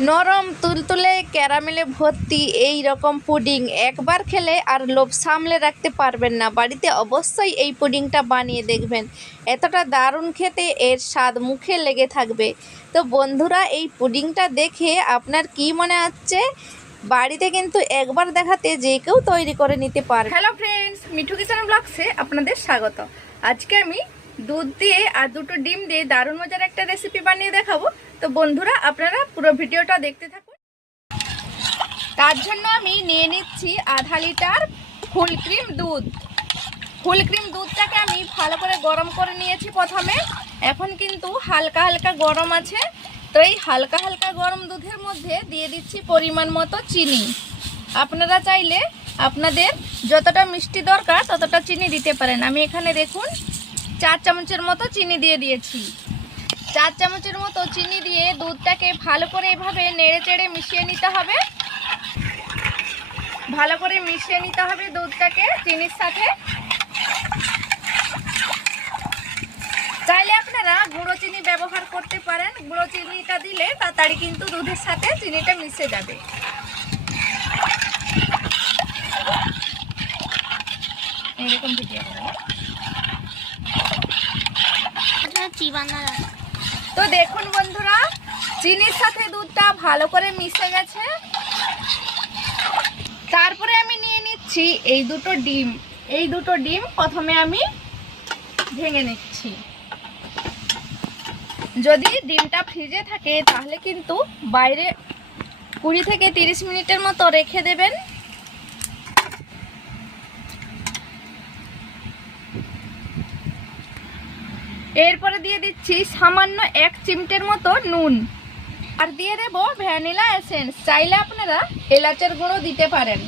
নরম তুলতুলে ক্যারামেলে ভর্তি এই রকম পুডিং একবার খেলে আর লোভ সামলে রাখতে পারবেন না। বাড়িতে অবশ্যই এই পুডিংটা বানিয়ে দেখবেন, এতটা দারুণ খেতে, এর স্বাদ মুখে লেগে থাকবে। তো বন্ধুরা, এই পুডিংটা দেখে আপনার কি মনে হচ্ছে? বাড়িতে কিন্তু একবার দেখাতে যে কেউ তৈরি করে নিতে পারে। হ্যালো ফ্রেন্ডস, মিঠু কিচেন ব্লগসে আপনাদের স্বাগত। আজকে আমি দুধ দিয়ে আর দুটো ডিম দিয়ে দারুণ মজার একটা রেসিপি বানিয়ে দেখাবো। তো বন্ধুরা, আপনারা পুরো ভিডিওটা দেখতে থাকুন। তার জন্য আমি নিয়ে নিচ্ছি আধা লিটার ফুল ক্রিম দুধ। ফুল ক্রিম দুধটাকে আমি ভালো করে গরম করে নিয়েছি প্রথমে। এখন কিন্তু হালকা হালকা গরম আছে। তো এই হালকা হালকা গরম দুধের মধ্যে দিয়ে দিচ্ছি পরিমাণ মতো চিনি। আপনারা চাইলে আপনাদের যতটা মিষ্টি দরকার ততটা চিনি দিতে পারেন। আমি এখানে দেখুন 4 চামচের মতো চিনি দিয়ে দিয়েছি। 4 চামচের মতো চিনি দিয়ে দুধটাকে ভালো করে এভাবে নেড়ে চেড়ে মিশিয়ে নিতে হবে। ভালো করে মিশিয়ে নিতে হবে দুধটাকে চিনির সাথে। চাইলে আপনারা গুঁড়ো চিনি ব্যবহার করতে পারেন। গুঁড়ো চিনিটা দিলে তাড়াতাড়ি কিন্তু দুধের সাথে চিনিটা মিশে যাবে। এরকম ভিডিও তো দেখুন বন্ধুরা, চিনির সাথে দুধটা ভালো করে মিশে গেছে। তারপরে আমি নিয়ে নিচ্ছি এই দুটো ডিম। এই দুটো ডিম প্রথমে আমি ভেঙে নিচ্ছি। যদি ডিমটা ফ্রিজে থাকে তাহলে কিন্তু বাইরে 20 থেকে 30 মিনিটের মতো রেখে দেবেন। এরপরে দিয়ে দিচ্ছি সামান্য 1 চিমটের মতো নুন, আর দিয়ে দেব ভ্যানিলা এসেন্স। চাইলে আপনারা এলাচের গুঁড়ো দিতে পারেন।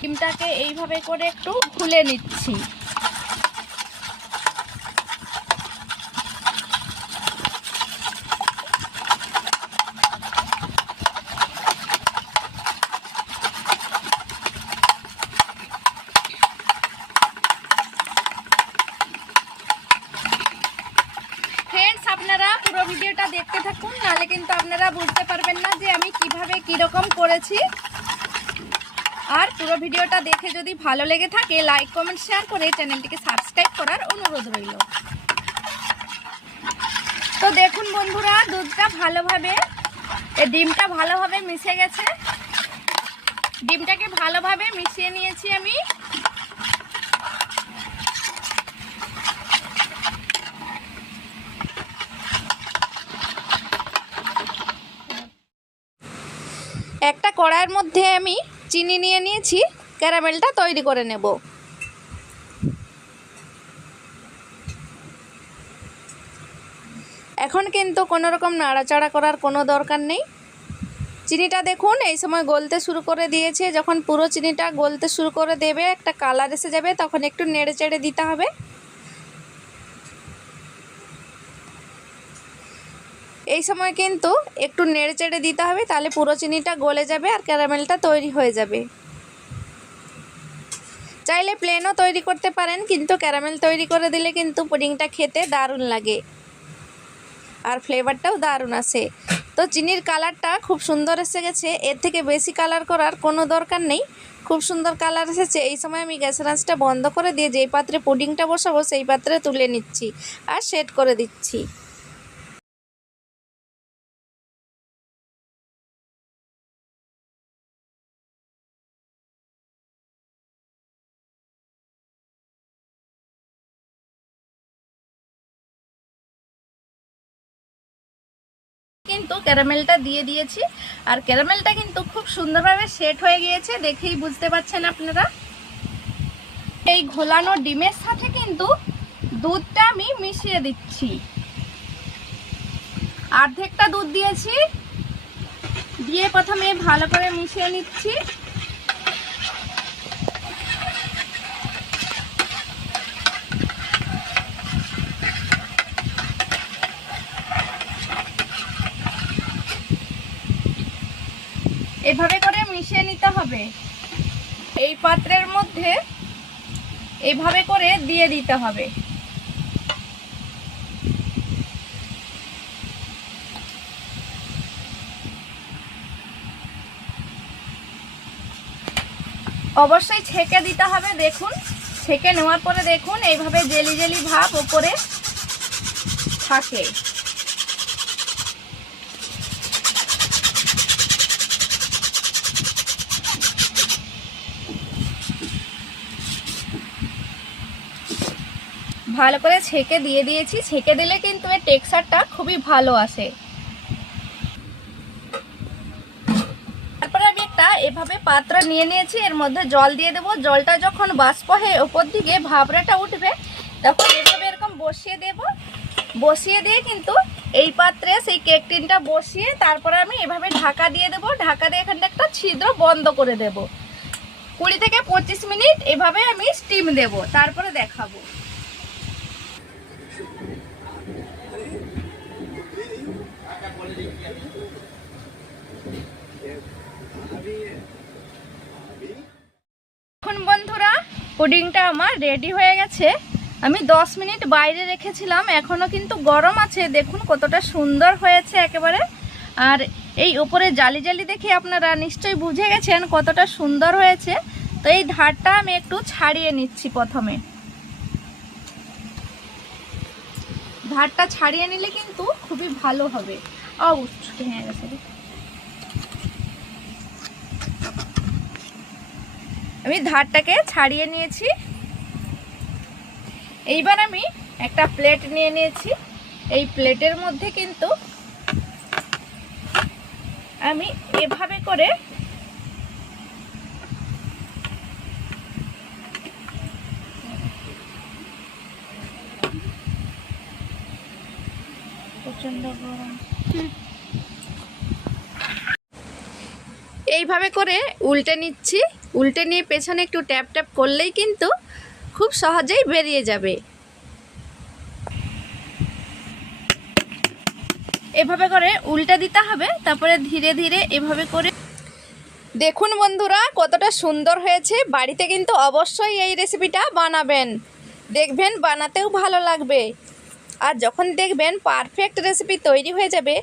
ডিমটাকে এইভাবে করে একটু খুলে নিচ্ছি। আপনারা পুরো ভিডিওটা দেখতে থাকুন, নাহলে কিন্তু আপনারা বুঝতে পারবেন না যে আমি কিভাবে কিরকম করেছি। আর পুরো ভিডিওটা দেখে যদি ভালো লেগে থাকে লাইক কমেন্ট শেয়ার করে চ্যানেলটিকে সাবস্ক্রাইব করার অনুরোধ রইল। তো দেখুন বন্ধুরা, দুধটা ভালোভাবে, ডিমটা ভালোভাবে মিশে গেছে। ডিমটাকে ভালোভাবে মিশিয়ে নিয়েছি আমি। একটা কড়াইয়ের মধ্যে আমি চিনি নিয়ে নিয়েছি, ক্যারামেলটা তৈরি করে নেব। এখন কিন্তু কোনো রকম নাড়াচাড়া করার কোনো দরকার নেই। চিনিটা দেখুন এই সময় গলতে শুরু করে দিয়েছে। যখন পুরো চিনিটা গলতে শুরু করে দেবে, একটা কালার এসে যাবে, তখন একটু নেড়ে চেড়ে দিতে হবে। এই সময় কিন্তু একটু নেড়ে চেড়ে দিতে হবে, তাহলে পুরো চিনিটা গলে যাবে আর ক্যারামেলটা তৈরি হয়ে যাবে। চাইলে প্লেনও তৈরি করতে পারেন, কিন্তু ক্যারামেল তৈরি করে দিলে কিন্তু পুডিংটা খেতে দারুণ লাগে আর ফ্লেভারটাও দারুণ আসে। তো চিনির কালারটা খুব সুন্দর এসে গেছে। এর থেকে বেশি কালার করার কোনো দরকার নেই। খুব সুন্দর কালার এসেছে। এই সময় আমি গ্যাসের আঁচটা বন্ধ করে দিয়ে যেই পাত্রে পুডিংটা বসাবো সেই পাত্রে তুলে নিচ্ছি আর সেট করে দিচ্ছি। কিন্তু ক্যারামেলটা দিয়ে দিয়েছি আর ক্যারামেলটা কিন্তু খুব সুন্দরভাবে সেট হয়ে গিয়েছে, দেখেই বুঝতে পারছেন আপনারা। এই ঘোলানো ডিমের সাথে কিন্তু দুধটা আমি মিশিয়ে দিচ্ছি। অর্ধেকটা দুধ দিয়েছি, দিয়ে প্রথমে ভালো করে মিশিয়ে নিচ্ছি। এভাবে করে মিশিয়ে নিতে হবে। এই পাত্রের মধ্যে এইভাবে করে দিয়ে দিতে হবে। অবশ্যই ছেঁকে দিতে হবে। দেখুন ছেঁকে নেওয়ার পরে দেখুন এইভাবে জেলি জেলি ভাব ওপরে থাকে। ভালো করে ছেঁকে দিয়ে দিয়েছি। ছেঁকে দিলে কিন্তু এর টেক্সচারটা খুবই ভালো আসে। তারপরে আমি একটা এভাবে পাত্র নিয়ে নিয়েছি, এর মধ্যে জল দিয়ে দেবো। জলটা যখন বাষ্প হয়ে ওপর দিকে ভাবরাটা উঠবে তখন এভাবে এরকম বসিয়ে দেব। বসিয়ে দিয়ে কিন্তু এই পাত্রে সেই কেক টিনটা বসিয়ে তারপরে আমি এভাবে ঢাকা দিয়ে দেবো। ঢাকা দিয়ে এখানটা একটা ছিদ্র বন্ধ করে দেব। 20 থেকে 25 মিনিট এভাবে আমি স্টিম দেব, তারপরে দেখাবো। এখন বন্ধুরা পুডিংটা আমার রেডি হয়ে গেছে। আমি 10 মিনিট বাইরে রেখেছিলাম, এখনো কিন্তু গরম আছে। দেখুন কতটা সুন্দর হয়েছে একেবারে। আর এই উপরে জালি জালি দেখে আপনারা নিশ্চয়ই বুঝে গেছেন কতটা সুন্দর হয়েছে। তো এই ধারটা আমি একটু ছাড়িয়ে নিচ্ছি। প্রথমে ধারটা ছাড়িয়ে নিলে কিন্তু খুবই ভালো হবে। ছুটে হয়ে গেছে। আমি ধারটাকে ছাড়িয়ে নিয়েছি। এইবার আমি একটা প্লেট নিয়ে নিয়েছি। এই প্লেটের মধ্যে কিন্তু আমি এভাবে করে প্রচন্ড গরম এইভাবে করে উল্টে নিচ্ছি। উল্টে নিয়ে পেছনে একটু ট্যাপ ট্যাপ করলেই কিন্তু খুব সহজেই বেরিয়ে যাবে। এভাবে করে উল্টে দিতে হবে, তারপরে ধীরে ধীরে এভাবে করে। দেখুন বন্ধুরা কতটা সুন্দর হয়েছে। বাড়িতে কিন্তু অবশ্যই এই রেসিপিটা বানাবেন, দেখবেন বানাতেও ভালো লাগবে। আর যখন দেখবেন পারফেক্ট রেসিপি তৈরি হয়ে যাবে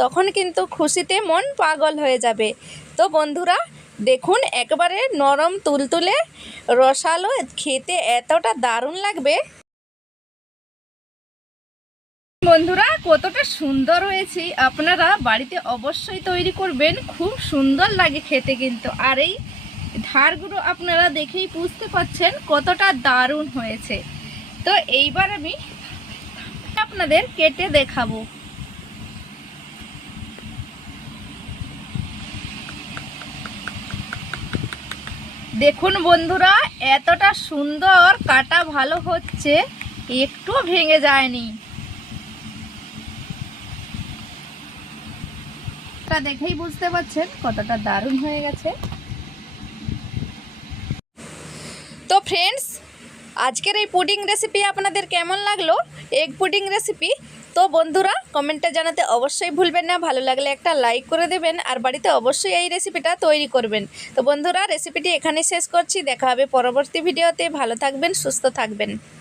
তখন কিন্তু খুশিতে মন পাগল হয়ে যাবে। তো বন্ধুরা দেখুন একেবারে নরম তুলতুলে রসালো, খেতে এতটা দারুণ লাগবে। বন্ধুরা কতটা সুন্দর হয়েছে, আপনারা বাড়িতে অবশ্যই তৈরি করবেন, খুব সুন্দর লাগে খেতে কিন্তু। আর এই ধারগুলো আপনারা দেখেই বুঝতে পারছেন কতটা দারুণ হয়েছে। তো এইবার আমি আপনাদের কেটে দেখাবো। দেখুন বন্ধুরা এতটা সুন্দর কাটা ভালো হচ্ছে, একটু ভেঙে যায়নি। তা দেখেই বুঝতে পারছেন কতটা দারুণ হয়ে গেছে। তো ফ্রেন্ডস আজকের এই পুডিং রেসিপি আপনাদের কেমন লাগলো, এগ পুডিং রেসিপি? তো বন্ধুরা কমেন্টে জানাতে অবশ্যই ভুলবেন না। ভালো লাগলে একটা লাইক করে দেবেন আর বাড়িতে অবশ্যই এই রেসিপিটা তৈরি করবেন। তো বন্ধুরা রেসিপিটি এখানে শেষ করছি, দেখা হবে পরবর্তী ভিডিওতে। ভালো থাকবেন, সুস্থ থাকবেন।